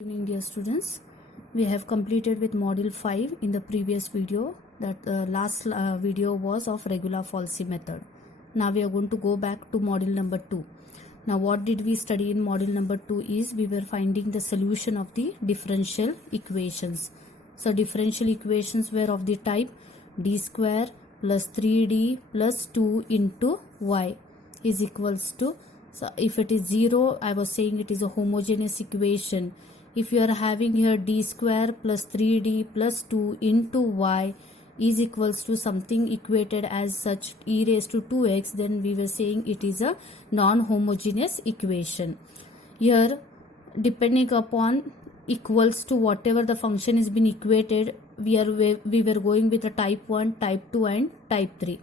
Good evening, dear students. We have completed with module 5 in the previous video. That last video was of regular falsi method. Now we are going to go back to module number 2. Now what did we study in module number 2 is we were finding the solution of the differential equations. So differential equations were of the type d square plus 3d plus 2 into y is equals to, so if it is 0, I was saying it is a homogeneous equation. If you are having here d square plus 3d plus 2 into y is equals to something equated as such e raised to 2x, then we were saying it is a non-homogeneous equation. Here, depending upon equals to whatever the function is been equated, we were going with a type 1, type 2 and type 3.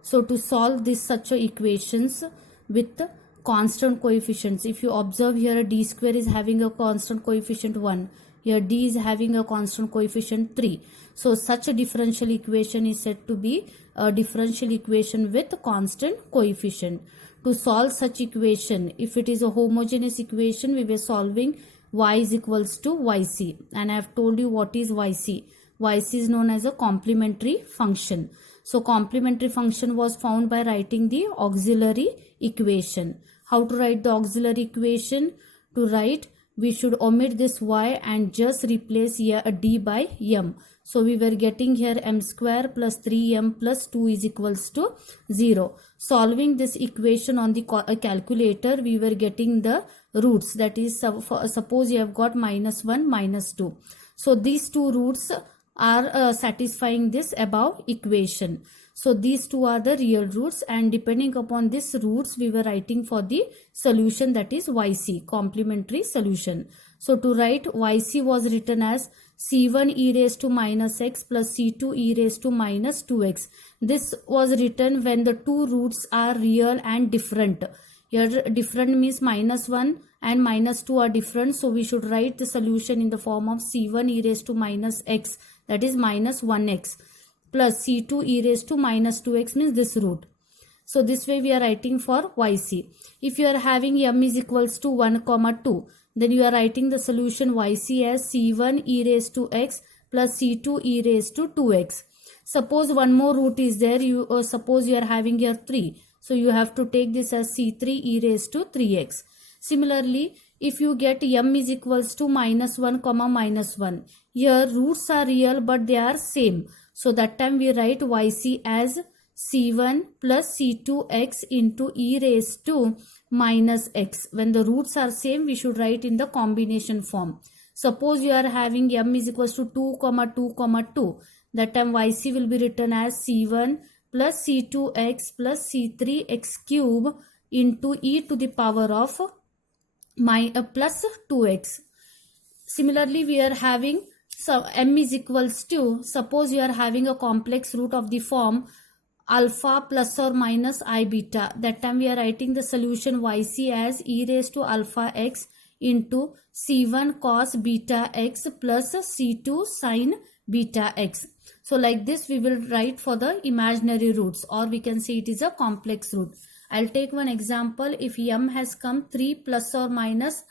So to solve this such a equations with constant coefficients, if you observe here d square is having a constant coefficient 1, here d is having a constant coefficient 3. So such a differential equation is said to be a differential equation with constant coefficient. To solve such equation, if it is a homogeneous equation, we were solving y is equals to yc, and I have told you what is yc. Yc is known as a complementary function. So complementary function was found by writing the auxiliary equation. How to write the auxiliary equation? To write, we should omit this y and just replace here a d by m. So we were getting here m square plus 3m plus 2 is equals to 0. Solving this equation on the calculator, we were getting the roots. That is, suppose you have got minus 1, minus 2. So these two roots are satisfying this above equation. So these two are the real roots, and depending upon these roots we were writing for the solution, that is yc, complementary solution. So to write, yc was written as c1 e raised to minus x plus c2 e raised to minus 2x. This was written when the two roots are real and different. Here different means minus 1 and minus 2 are different, so we should write the solution in the form of c1 e raised to minus x, that is minus 1x, plus c2 e raised to minus 2x means this root. So this way we are writing for yc. If you are having m is equals to 1 comma 2, then you are writing the solution yc as c1 e raised to x plus c2 e raised to 2x. Suppose one more root is there, suppose you are having here 3. So you have to take this as c3 e raised to 3x. Similarly, if you get m is equals to minus 1 comma minus 1, here roots are real but they are same. So that time we write yc as c1 plus c2x into e raised to minus x. When the roots are same, we should write in the combination form. Suppose you are having m is equals to 2 comma 2 comma 2. That time yc will be written as c1 plus c2x plus c3x cube into e to the power of plus 2x. Similarly, we are having, so m is equals to, suppose you are having a complex root of the form alpha plus or minus I beta. That time we are writing the solution yc as e raised to alpha x into c1 cos beta x plus c2 sin beta x. So like this we will write for the imaginary roots, or we can say it is a complex root. I'll take one example. If m has come 3 plus or minus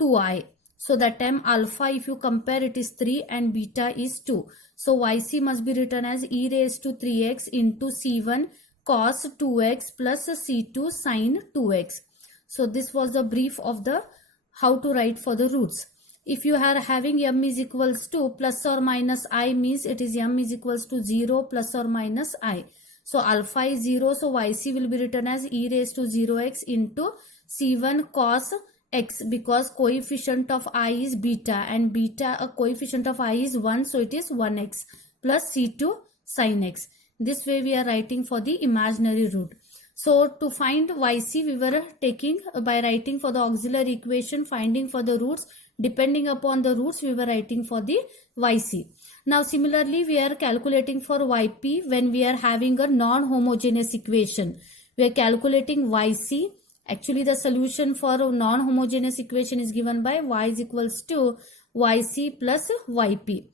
2i, so that time alpha, if you compare, it is 3 and beta is 2. So yc must be written as e raised to 3x into c1 cos 2x plus c2 sin 2x. So this was the brief of the how to write for the roots. If you are having m is equals to plus or minus I, means it is m is equals to 0 plus or minus I. So alpha is 0, so yc will be written as e raised to 0x into c1 cos x, because coefficient of I is beta, and beta, a coefficient of I is 1, so it is 1x plus c2 sin x. This way we are writing for the imaginary root. So to find yc, we were taking by writing for the auxiliary equation, finding for the roots. Depending upon the roots, we were writing for the yc. Now similarly, we are calculating for yp when we are having a non-homogeneous equation. We are calculating yc. Actually, the solution for a non-homogeneous equation is given by y is equals to yc plus yp.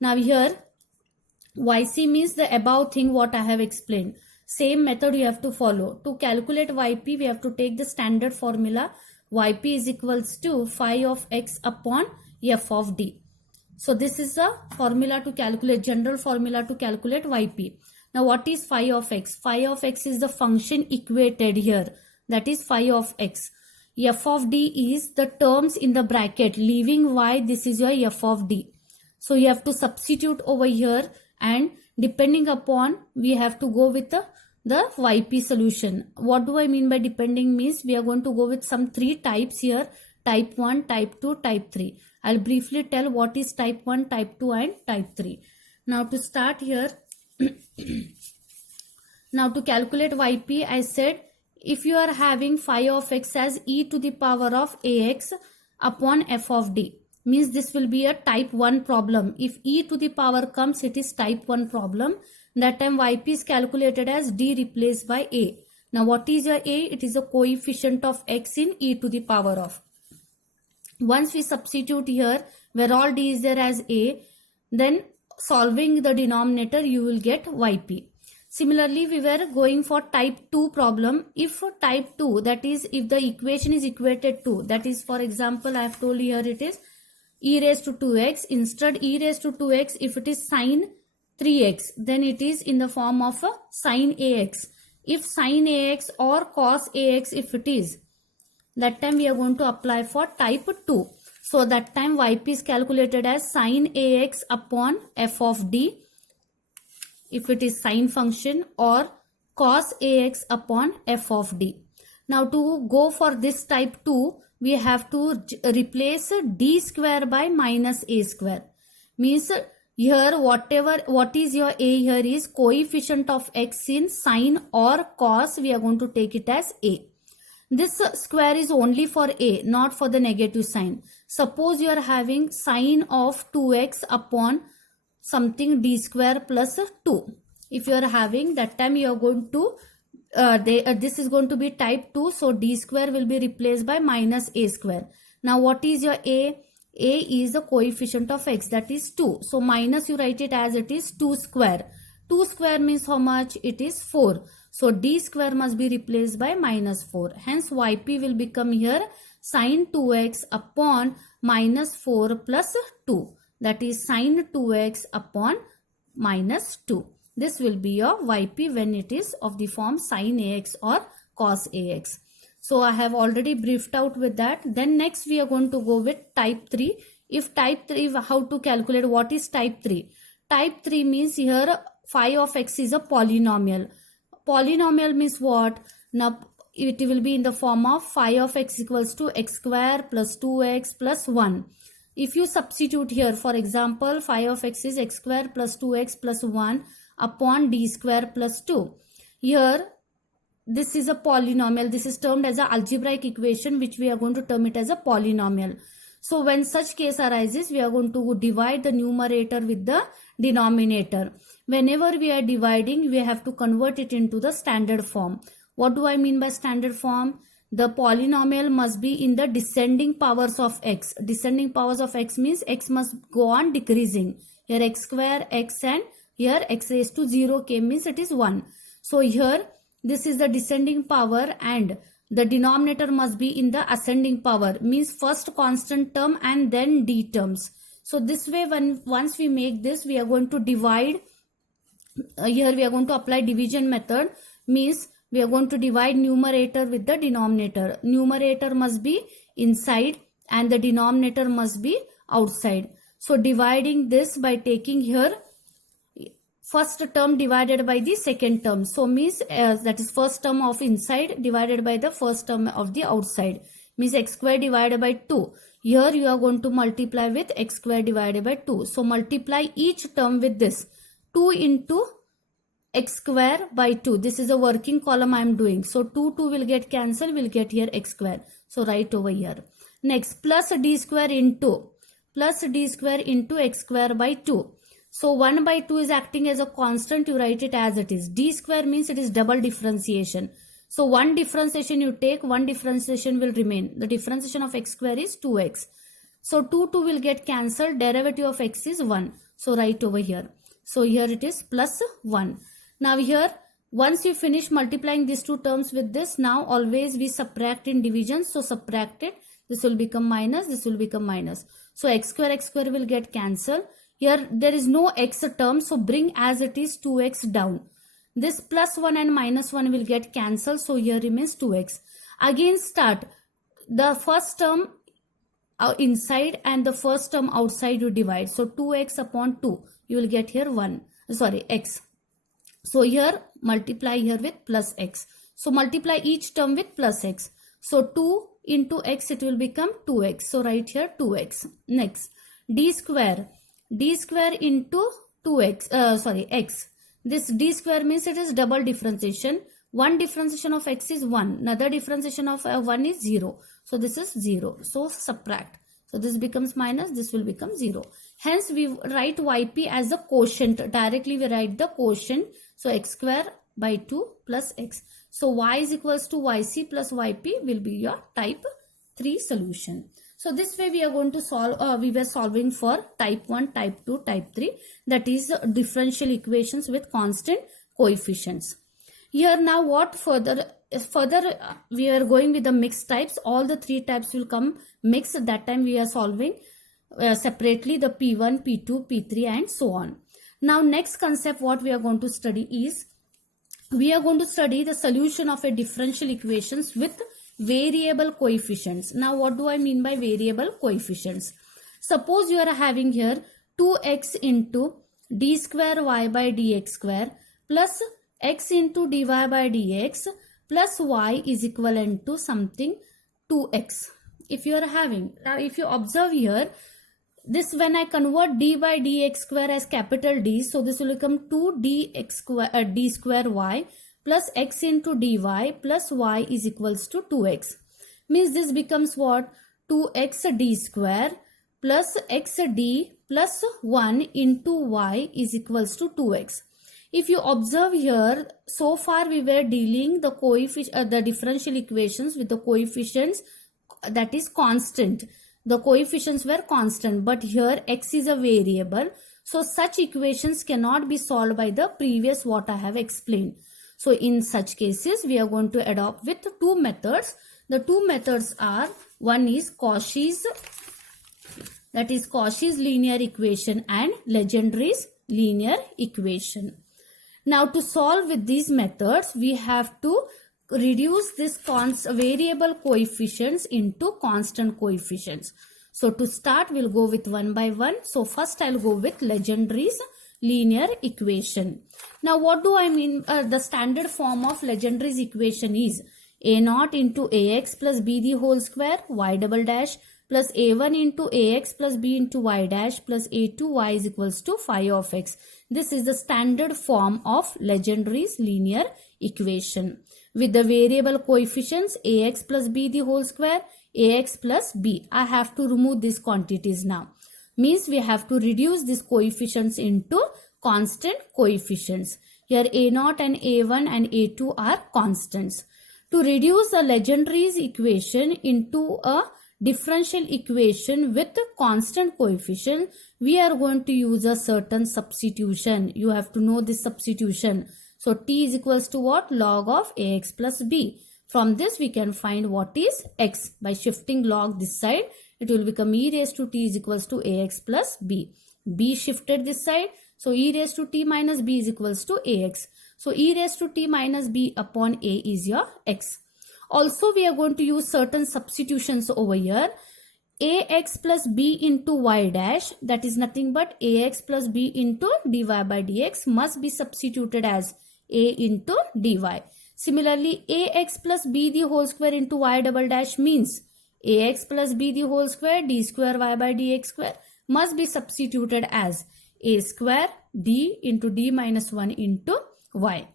Now here, yc means the above thing what I have explained. Same method you have to follow. To calculate yp, we have to take the standard formula yp is equals to phi of x upon f of d. So this is the formula to calculate, general formula to calculate yp. Now what is phi of x? Phi of x is the function equated here, that is phi of x. F of d is the terms in the bracket, leaving y, this is your f of d. So you have to substitute over here, and depending upon, we have to go with the yp solution. What do I mean by depending? Means we are going to go with some 3 types here, type 1, type 2, type 3. I'll briefly tell what is type 1, type 2 and type 3. Now to start here, now to calculate yp, I said if you are having phi of x as e to the power of ax upon f of d, means this will be a type 1 problem. If e to the power comes, it is type 1 problem. That time yp is calculated as d replaced by a. Now what is your a? It is a coefficient of x in e to the power of. Once we substitute here, where all d is there as a, then solving the denominator, you will get yp. Similarly, we were going for type 2 problem. If type 2, that is if the equation is equated to, that is for example, I have told you here it is e raised to 2x. Instead e raised to 2x, if it is sine 3x, then it is in the form of a sine ax. If sine ax or cos ax, if it is, that time we are going to apply for type 2. So that time yp is calculated as sine ax upon f of d, if it is sine function, or cos ax upon f of d. Now to go for this type 2, we have to replace d square by minus a square. Means here what is your a here is coefficient of x in sine or cos, we are going to take it as a. This square is only for a, not for the negative sign. Suppose you are having sine of 2x upon something d square plus 2. If you are having, that time you are going to, this is going to be type 2. So d square will be replaced by minus a square. Now what is your a? A is the coefficient of x, that is 2. So minus, you write it as it is 2 square. 2 square means how much? It is 4. So d square must be replaced by minus 4. Hence yp will become here sine 2x upon minus 4 plus 2. That is sine 2x upon minus 2. This will be your yp when it is of the form sine ax or cos ax. So I have already briefed out with that. Then next we are going to go with type 3. If type 3, how to calculate? What is type 3? Type 3 means here phi of x is a polynomial. Polynomial means what? Now it will be in the form of phi of x equals to x square plus 2x plus 1. If you substitute here, for example, phi of x is x square plus 2x plus 1 upon d square plus 2. Here this is a polynomial. This is termed as an algebraic equation, which we are going to term it as a polynomial. So when such case arises, we are going to divide the numerator with the denominator. Whenever we are dividing, we have to convert it into the standard form. What do I mean by standard form? The polynomial must be in the descending powers of x. Descending powers of x means x must go on decreasing. Here x square, x, and here x raised to 0 k means it is 1. So here this is the descending power, and the denominator must be in the ascending power, means first constant term and then d terms. So this way, once we make this, we are going to divide. Here we are going to apply division method, means we are going to divide numerator with the denominator. Numerator must be inside and the denominator must be outside. So dividing this by taking here first term divided by the second term. So means that is first term of inside divided by the first term of the outside. Means x square divided by 2. Here you are going to multiply with x square divided by 2. So multiply each term with this. 2 into x square by 2. This is a working column I am doing. So 2 will get cancelled. We'll get here x square. So write over here. Next plus d square into x square by 2. So 1 by 2 is acting as a constant. You write it as it is. D square means it is double differentiation. So one differentiation you take, one differentiation will remain. The differentiation of x square is 2x. So 2 will get cancelled. Derivative of x is 1. So write over here. So here it is plus 1. Now here, once you finish multiplying these two terms with this, now always we subtract in division. So subtract it. This will become minus. This will become minus. So x square will get cancelled. Here there is no x term, so bring as it is 2x down. This plus 1 and minus 1 will get cancelled, so here remains 2x. Again start. The first term inside and the first term outside you divide. So 2x upon 2. You will get here x. So here multiply here with plus x. So multiply each term with plus x. So 2 into x, it will become 2x. So write here 2x. Next, d square into 2x, x. This d square means it is double differentiation. One differentiation of x is 1. Another differentiation of 1 is 0. So this is 0. So subtract. So this becomes minus, this will become 0. Hence we write yp as a quotient. Directly we write the quotient. So x square by 2 plus x. So y is equals to yc plus yp will be your type 3 solution. So this way we are going to solve, we were solving for type 1, type 2, type 3. That is differential equations with constant coefficients. Here now what further we are going with the mixed types. All the 3 types will come mixed. That time we are solving separately the P1, P2, P3 and so on. Now next concept what we are going to study is, we are going to study the solution of a differential equations with variable coefficients. Now what do I mean by variable coefficients? Suppose you are having here 2x into d square y by dx square plus x into dy by dx plus y is equivalent to something 2x. If you are having, now if you observe here, this when I convert d by dx square as capital D, so this will become 2 d square y plus x into dy plus y is equals to 2x. Means this becomes what? 2x d square plus x d plus 1 into y is equals to 2x. If you observe here, so far we were dealing the differential equations with the coefficients that is constant. The coefficients were constant, but here x is a variable. So such equations cannot be solved by the previous what I have explained. So in such cases, we are going to adopt with 2 methods. The 2 methods are, one is Cauchy's, that is Cauchy's linear equation and Legendre's linear equation. Now to solve with these methods, we have to reduce this variable coefficients into constant coefficients. So to start, we'll go with one by one. So first I'll go with Legendre's linear equation. Now what do I mean? The standard form of Legendre's equation is a0 into ax plus b the whole square y double dash plus a1 into ax plus b into y dash plus a2 y is equals to phi of x. This is the standard form of Legendre's linear equation. With the variable coefficients ax plus b the whole square, ax plus b. I have to remove these quantities now. Means we have to reduce these coefficients into constant coefficients. Here a0 and a1 and a2 are constants. To reduce a Legendre's equation into a differential equation with constant coefficient, we are going to use a certain substitution. You have to know this substitution. So t is equals to what? Log of ax plus b. From this we can find what is x. By shifting log this side, it will become e raised to t is equals to ax plus b. B shifted this side. So e raised to t minus b is equals to ax. So e raised to t minus b upon a is your x. Also we are going to use certain substitutions over here. Ax plus b into y dash, that is nothing but ax plus b into dy by dx must be substituted as a into dy. Similarly, ax plus b the whole square into y double dash means ax plus b the whole square d square y by dx square must be substituted as a square d into d minus 1 into y.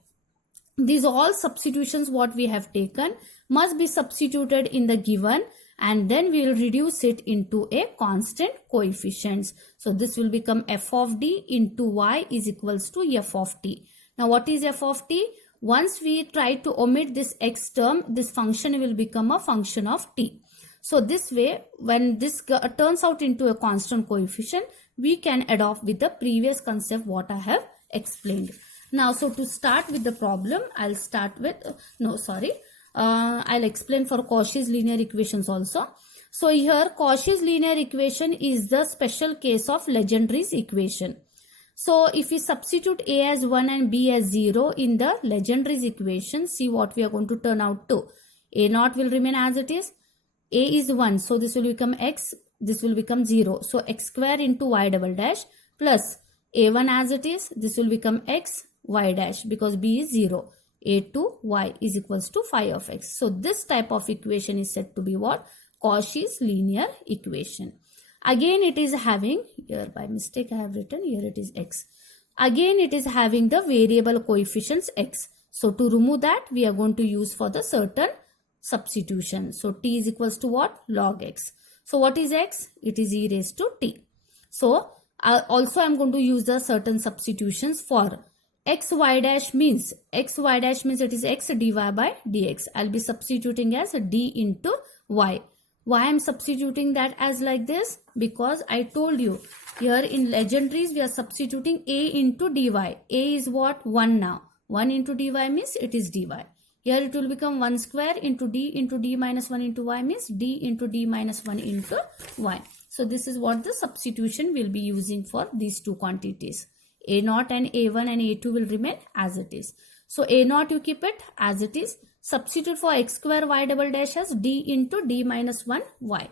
These all substitutions what we have taken must be substituted in the given, and then we will reduce it into a constant coefficients. So this will become f of d into y is equals to f of t. Now what is f of t? Once we try to omit this x term, this function will become a function of t. So this way, when this turns out into a constant coefficient, we can adopt with the previous concept what I have explained. Now, so to start with the problem, I'll start with, I'll explain for Cauchy's linear equations also. So here Cauchy's linear equation is the special case of Legendre's equation. So if we substitute A as 1 and B as 0 in the Legendre's equation, see what we are going to turn out to. A naught will remain as it is. A is 1, so this will become x, this will become 0. So x square into y double dash plus A1 as it is, this will become x, y dash because B is 0. A2 y is equals to phi of x. So this type of equation is said to be what? Cauchy's linear equation. Again it is having, here by mistake I have written, here it is x. Again it is having the variable coefficients x. So to remove that we are going to use for the certain substitution. So t is equals to what? Log x. So what is x? It is e raised to t. So also I am going to use the certain substitutions for x y dash means it is x dy by dx. I'll be substituting as d into y. Why I'm substituting that as like this? Because I told you here in Legendre's we are substituting a into dy. A is what? 1 now. 1 into dy means it is dy. Here it will become 1 square into d minus 1 into y means d into d minus 1 into y. So this is what the substitution will be using for these two quantities. A0 and A1 and A2 will remain as it is. So A0 you keep it as it is. Substitute for x square y double dash as d into d minus 1 y.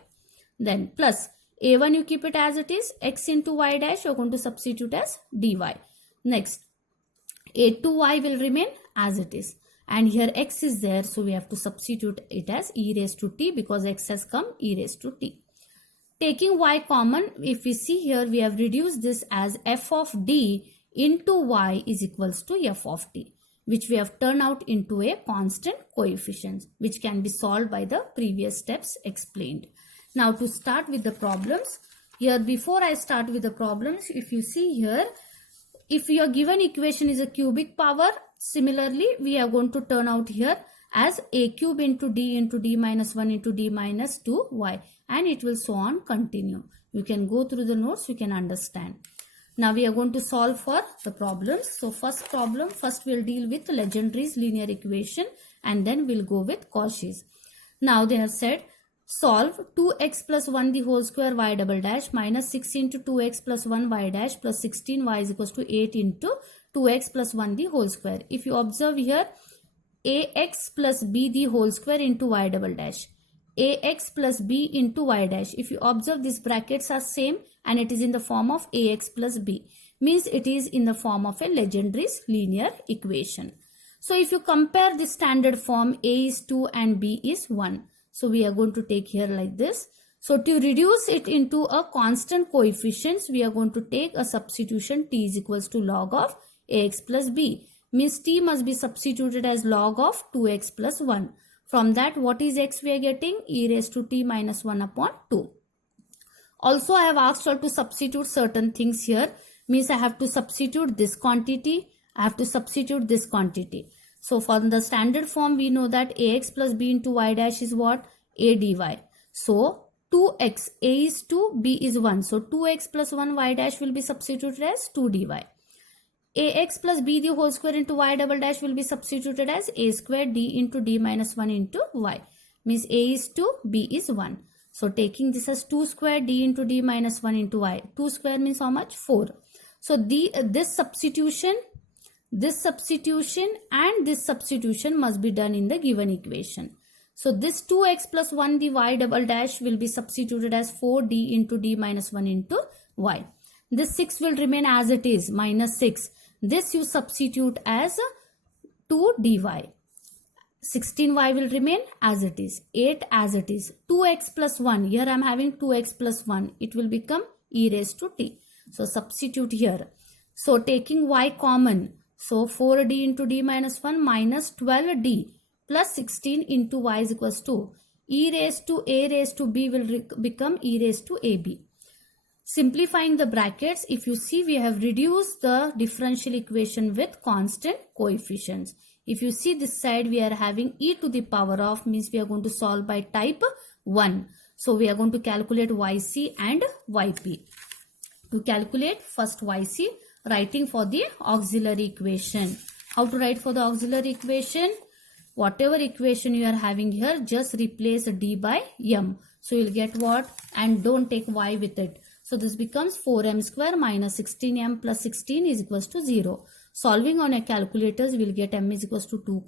Then plus A1 you keep it as it is. X into y dash you are going to substitute as dy. Next A2y will remain as it is. And here x is there, so we have to substitute it as e raised to t because x has come e raised to t. Taking y common, if we see here, we have reduced this as f of d into y is equals to f of t, which we have turned out into a constant coefficient, which can be solved by the previous steps explained. Now to start with the problems, here before I start with the problems, if you see here, if your given equation is a cubic power, similarly we are going to turn out here as a cube into d minus 1 into d minus 2y, and it will so on continue. You can go through the notes, you can understand. Now we are going to solve for the problems. So first problem, first we'll deal with Legendre's linear equation and then we'll go with Cauchy's. Now they have said solve 2x plus 1 the whole square y double dash minus 6 into 2x plus 1 y dash plus 16y is equals to 8 into 2x plus 1 the whole square. If you observe here, ax plus b the whole square into y double dash, ax plus b into y dash. If you observe, these brackets are same and it is in the form of ax plus b, means it is in the form of a Legendre's linear equation. So if you compare the standard form, a is 2 and b is 1. So we are going to take here like this. So to reduce it into a constant coefficients, we are going to take a substitution t is equals to log of ax plus b. Means t must be substituted as log of 2x plus 1. From that, what is x we are getting? E raised to t minus 1 upon 2. Also, I have asked her to substitute certain things here. Means I have to substitute this quantity. I have to substitute this quantity. So for the standard form, we know that ax plus b into y dash is what? A dy. So 2x, a is 2, b is 1. So 2x plus 1 y dash will be substituted as 2 dy. Ax plus b the whole square into y double dash will be substituted as a square d into d minus 1 into y. Means a is 2, b is 1. So taking this as 2 square d into d minus 1 into y. 2 square means how much? 4. So this substitution and this substitution must be done in the given equation. So this 2x plus 1 the y double dash will be substituted as 4d into d minus 1 into y. This 6 will remain as it is, minus 6. This you substitute as 2 dy. 16y will remain as it is. 8 as it is. 2x plus 1. Here I am having 2x plus 1. It will become e raised to t. So substitute here. So taking y common. So 4d into d minus 1 minus 12d plus 16 into y is equals to e raised to a raised to b will become e raised to ab. Simplifying the brackets, if you see, we have reduced the differential equation with constant coefficients. If you see this side, we are having e to the power of, means we are going to solve by type 1. So we are going to calculate yc and yp. To calculate first yc, writing for the auxiliary equation. How to write for the auxiliary equation? whatever equation you are having here, just replace d by m. So you'll get what? And don't take y with it. So this becomes 4m square minus 16m plus 16 is equals to 0. Solving on a calculators, we'll get m is equals to 2,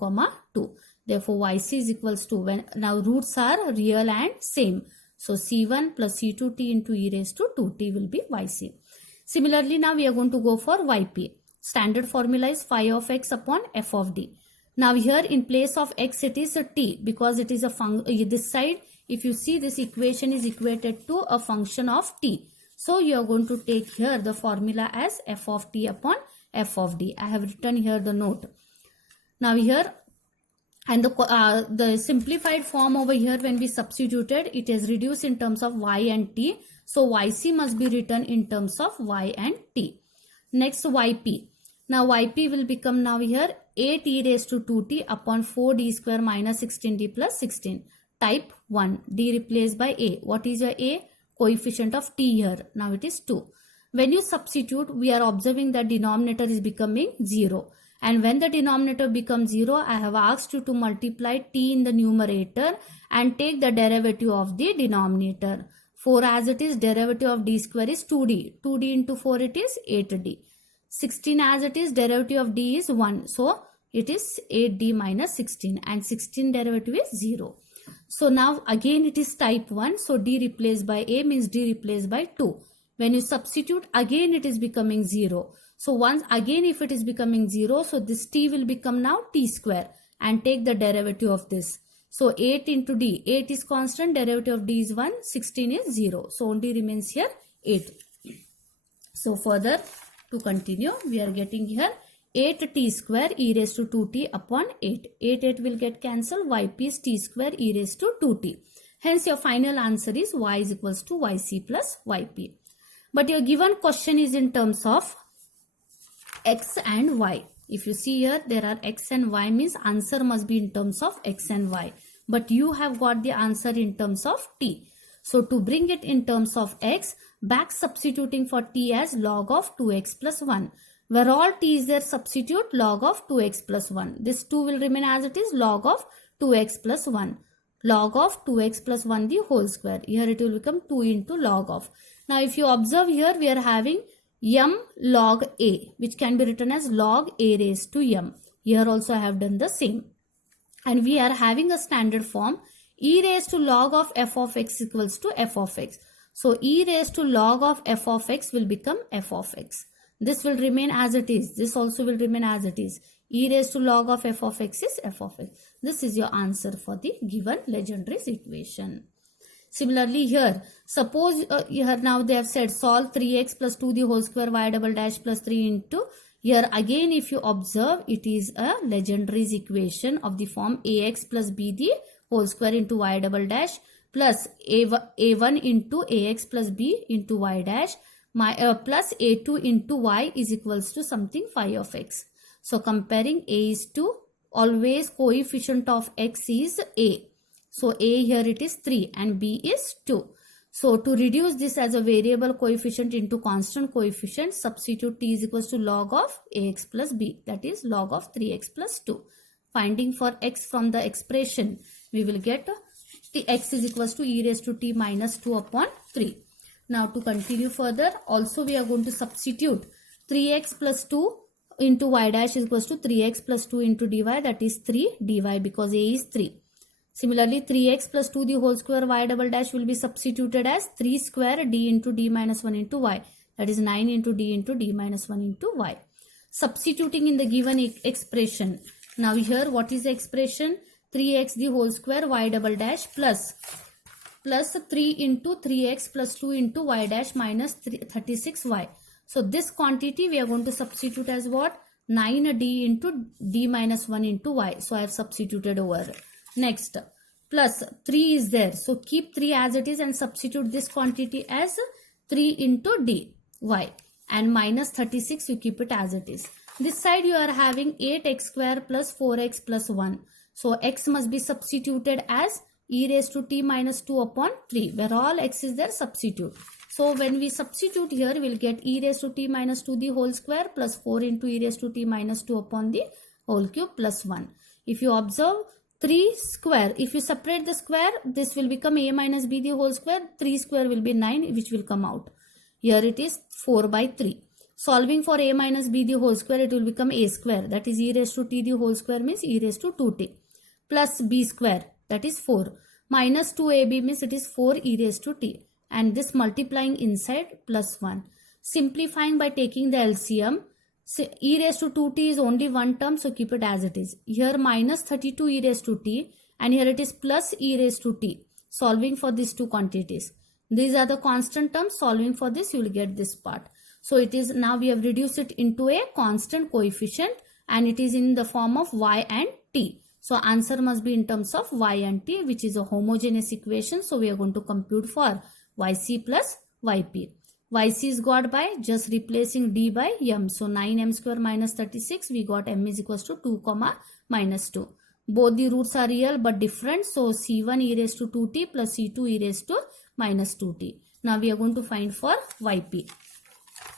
2. Therefore, yc is equals to, when now roots are real and same. So c1 plus c2t into e raised to 2t will be yc. Similarly, now we are going to go for yp. Standard formula is phi of x upon f of d. Now here in place of x it is a t, because it is a function. This side, if you see, this equation is equated to a function of t. So you are going to take here the formula as f of t upon f of d. I have written here the note. Now here, and the simplified form over here, when we substituted, it is reduced in terms of y and t. So yc must be written in terms of y and t. Next, yp. Now yp will become now here 8e raised to 2t upon 4d square minus 16d plus 16. Type 1. D replaced by a. What is your a? Coefficient of t here. Now it is 2. When you substitute, we are observing that denominator is becoming 0. And when the denominator becomes 0, I have asked you to multiply t in the numerator and take the derivative of the denominator. 4 as it is, derivative of d square is 2d. 2d into 4 it is 8d. 16 as it is, derivative of d is 1. So it is 8d minus 16, and 16 derivative is 0. So now again it is type 1. So d replaced by a means d replaced by 2. When you substitute, again it is becoming 0. So once again if it is becoming 0, so this t will become now t square, and take the derivative of this. So 8 into d, 8 is constant, derivative of d is 1, 16 is 0. So only remains here 8. So further to continue, we are getting here 8t square e raised to 2t upon 8. 8 will get cancelled. Yp is t square e raised to 2t. Hence your final answer is y is equals to yc plus yp. But your given question is in terms of x and y. If you see here, there are x and y, means answer must be in terms of x and y. But you have got the answer in terms of t. So to bring it in terms of x, back substituting for t as log of 2x plus 1. Where all t is there, substitute log of 2x plus 1. This 2 will remain as it is, log of 2x plus 1. Log of 2x plus 1 the whole square. Here it will become 2 into log of. Now if you observe here, we are having m log a, which can be written as log a raised to m. Here also I have done the same. And we are having a standard form, e raised to log of f of x equals to f of x. So e raised to log of f of x will become f of x. This will remain as it is. This also will remain as it is. E raised to log of f of x is f of x. This is your answer for the given Legendre's equation. Similarly here, suppose here now they have said solve 3x plus 2 the whole square y double dash plus 3 into, here again if you observe, it is a Legendre's equation of the form ax plus b the whole square into y double dash plus a1 into ax plus b into y dash plus a2 into y is equals to something phi of x. So comparing a is to, always coefficient of x is a. So a here it is 3 and b is 2. So to reduce this as a variable coefficient into constant coefficient, substitute t is equals to log of ax plus b, that is log of 3x plus 2. Finding for x from the expression, we will get x is equals to e raised to t minus 2 upon 3. Now to continue further, also we are going to substitute 3x plus 2 into y dash is equals to 3x plus 2 into dy, that is 3 dy, because a is 3. Similarly, 3x plus 2 the whole square y double dash will be substituted as 3 square d into d minus 1 into y, that is 9 into d minus 1 into y. Substituting in the given expression. Now here what is the expression? 3x the whole square y double dash plus 3 into 3x plus 2 into y dash minus 36y. So this quantity we are going to substitute as what? 9d into d minus 1 into y. So I have substituted over. Next, plus 3 is there. So keep 3 as it is and substitute this quantity as 3 into d y. And minus 36 you keep it as it is. This side you are having 8x square plus 4x plus 1. So x must be substituted as e raised to t minus 2 upon 3. Where all x is there, substitute. So when we substitute here, we will get e raised to t minus 2 the whole square plus 4 into e raised to t minus 2 upon the whole cube plus 1. If you observe, 3 square. If you separate the square, this will become a minus b the whole square. 3 square will be 9, which will come out. Here it is 4 by 3. Solving for a minus b the whole square, it will become a square. That is e raised to t the whole square means e raised to 2t. Plus b square, that is 4. Minus 2ab means it is 4 e raised to t. And this multiplying inside plus 1. Simplifying by taking the LCM. So e raised to 2t is only one term, so keep it as it is. Here minus 32 e raised to t, and here it is plus e raised to t. Solving for these two quantities. These are the constant terms. Solving for this, you will get this part. So it is, now we have reduced it into a constant coefficient, and it is in the form of y and t. So answer must be in terms of y and t, which is a homogeneous equation. So we are going to compute for yc plus yp. Yc is got by just replacing d by m. So 9m square minus 36, we got m is equals to 2 comma minus 2. Both the roots are real but different. So c1 e raised to 2t plus c2 e raised to minus 2t. Now we are going to find for yp.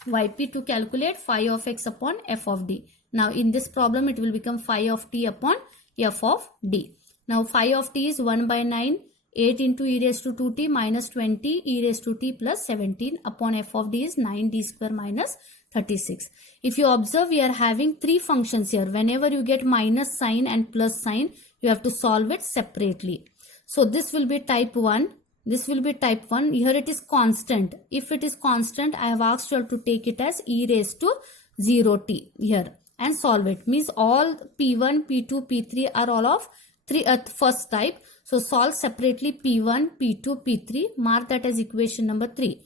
Yp to calculate phi of x upon f of d. Now in this problem it will become phi of t upon f of d. Now phi of t is 1 by 9. 8 into e raised to 2t minus 20 e raised to t plus 17 upon f of d is 9d square minus 36. If you observe, we are having three functions here. Whenever you get minus sign and plus sign, you have to solve it separately. So this will be type 1. This will be type 1. Here it is constant. If it is constant, I have asked you to take it as e raised to 0t here and solve it. Means all p1, p2, p3 are all of first type. So solve separately p1, p2, p3. Mark that as equation number 3.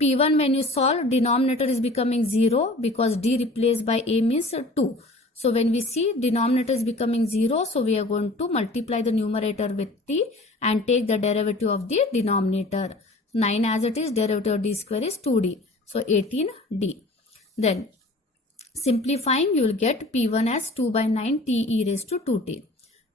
P1 when you solve, denominator is becoming 0 because d replaced by a means 2. So when we see denominator is becoming 0, so we are going to multiply the numerator with t and take the derivative of the denominator. 9 as it is, derivative of d square is 2d. So 18d. Then simplifying, you will get p1 as 2 by 9 t e raised to 2t.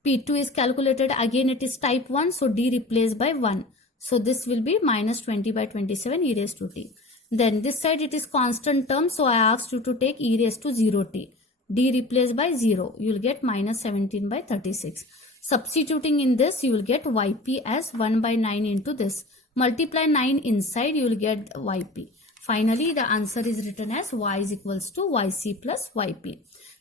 P2 is calculated, again it is type 1, so d replaced by 1. So this will be minus 20 by 27 e raised to t. Then this side it is constant term, so I asked you to take e raised to 0t. D replaced by 0, you will get minus 17 by 36. Substituting in this, you will get yp as 1 by 9 into this. Multiply 9 inside, you will get yp. Finally, the answer is written as y is equals to yc plus yp.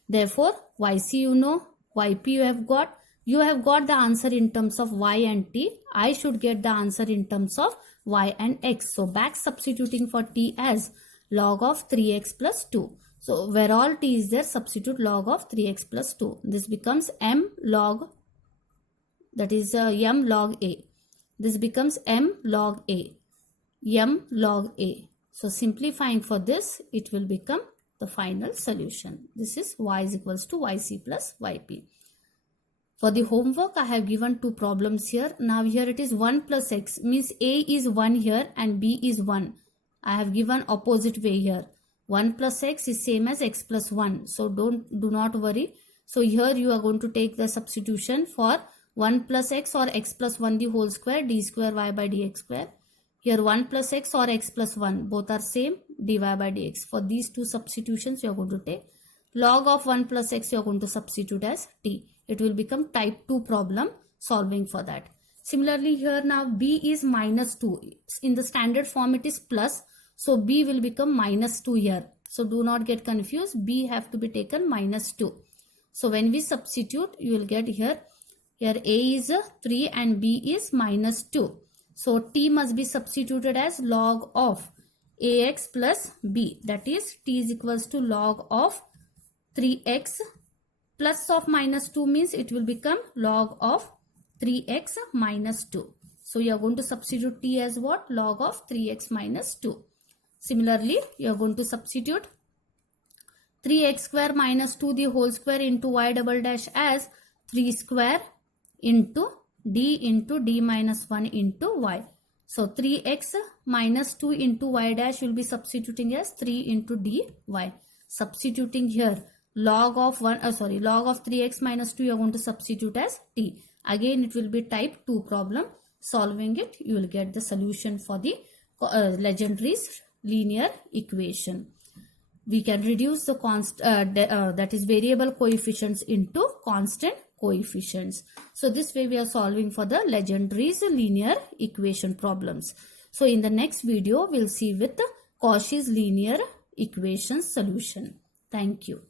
Therefore, yc you know, yp you have got. You have got the answer in terms of y and t. I should get the answer in terms of y and x. So back substituting for t as log of 3x plus 2. So where all t is there, substitute log of 3x plus 2. This becomes m log, that is m log a. This becomes m log a. M log a. So simplifying for this, it will become the final solution. This is y is equals to yc plus yp. For the homework, I have given two problems here. Now here it is 1 plus x, means a is 1 here and b is 1. I have given opposite way here. 1 plus x is same as x plus 1. So do not worry. So here you are going to take the substitution for 1 plus x or x plus 1 the whole square, d square y by dx square. Here 1 plus x or x plus 1, both are same, dy by dx. For these two substitutions, you are going to take log of 1 plus x, you are going to substitute as t. It will become type 2 problem, solving for that. Similarly here now b is minus 2. In the standard form it is plus. So b will become minus 2 here. So do not get confused. B have to be taken minus 2. So when we substitute, you will get here a is 3 and b is minus 2. So t must be substituted as log of ax plus b. That is t is equals to log of 3x plus of minus 2 means it will become log of 3x minus 2. So you are going to substitute t as what? Log of 3x minus 2. Similarly, you are going to substitute 3x square minus 2 the whole square into y double dash as 3 square into d minus 1 into y. So 3x minus 2 into y dash will be substituting as 3 into dy. Substituting here log of 3x minus 2 you are going to substitute as t. Again it will be type 2 problem. Solving it, you will get the solution for the Legendre's linear equation. We can reduce the that is variable coefficients into constant coefficients. So this way we are solving for the Legendre's linear equation problems. So in the next video, we'll see with Cauchy's linear equation solution. Thank you.